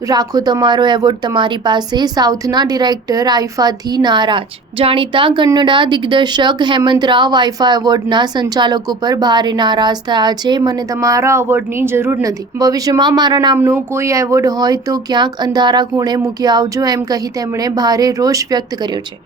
રાખો તમારો એવોર્ડ તમારી પાસે, સાઉથના ડિરેક્ટર આઈફાથી નારાજ। જાણીતા કન્નડા દિગ્દર્શક હેમંત રાવ આઈફા એવોર્ડના સંચાલકો પર ભારે નારાજ થયા છે। મને તમારા એવોર્ડની જરૂર નથી, ભવિષ્યમાં મારા નામનો કોઈ એવોર્ડ હોય તો ક્યાંક અંધારા ખૂણે મૂકી આવજો, એમ કહી તેમણે ભારે રોષ વ્યક્ત કર્યો છે।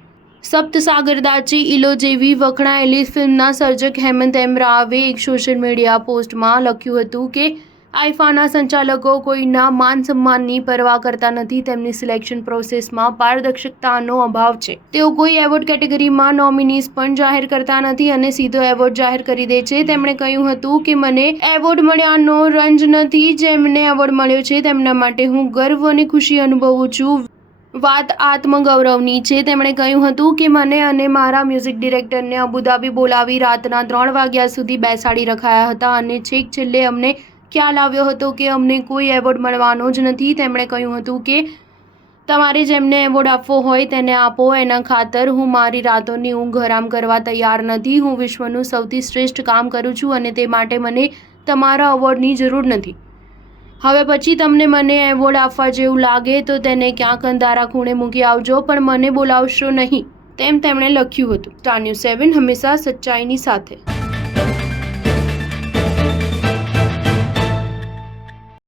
સપ્તસાગરદાચી ઇલો જેવી વખણાયેલી ફિલ્મના સર્જક હેમંત એમ રાવે એક સોશિયલ મીડિયા પોસ્ટમાં લખ્યું હતું કે આઈફાના સંચાલકો કોઈના માન સન્માનની પરવા કરતા નથી, તેમની સિલેક્શન પ્રોસેસમાં પારદર્શકતાનો અભાવ છે। તેઓ કોઈ એવોર્ડ કેટેગરીમાં નોમિનીઝ પણ જાહેર કરતા નથી અને સીધો એવોર્ડ જાહેર કરી દે છે। તેમણે કહ્યું હતું કે મને એવોર્ડ મળ્યાનો રંજ નથી, જેમને એવોર્ડ મળ્યો છે તેમના માટે હું ગર્વ અને ખુશી અનુભવું છું। વાત આત્મગૌરવની છે। તેમણે કહ્યું હતું કે મને અને મારા મ્યુઝિક ડિરેક્ટરને અબુધાબી બોલાવી રાતના 3 વાગ્યા સુધી બેસાડી રખાયા હતા અને છેક છેલ્લે અમને ખ્યાલ આવ્યો હતો કે અમને કોઈ એવોર્ડ મળવાનો જ નથી। તેમણે કહ્યું હતું કે તમારે જેમને એવોર્ડ આપવો હોય તેને આપો, એના ખાતર હું મારી રાતોની ઊંઘ હરામ કરવા તૈયાર નથી। હું વિશ્વનું સૌથી શ્રેષ્ઠ કામ કરું છું અને તે માટે મને તમારા એવોર્ડની જરૂર નથી। હવે પછી તમને મને એવોર્ડ આપવા જેવું લાગે તો તેને ક્યાંક અંધારા ખૂણે મૂકી આવજો, પણ મને બોલાવશો નહીં, તેમ તેમણે લખ્યું હતું। સ્ટાર ન્યૂઝ 7 હંમેશા સચ્ચાઈની સાથે।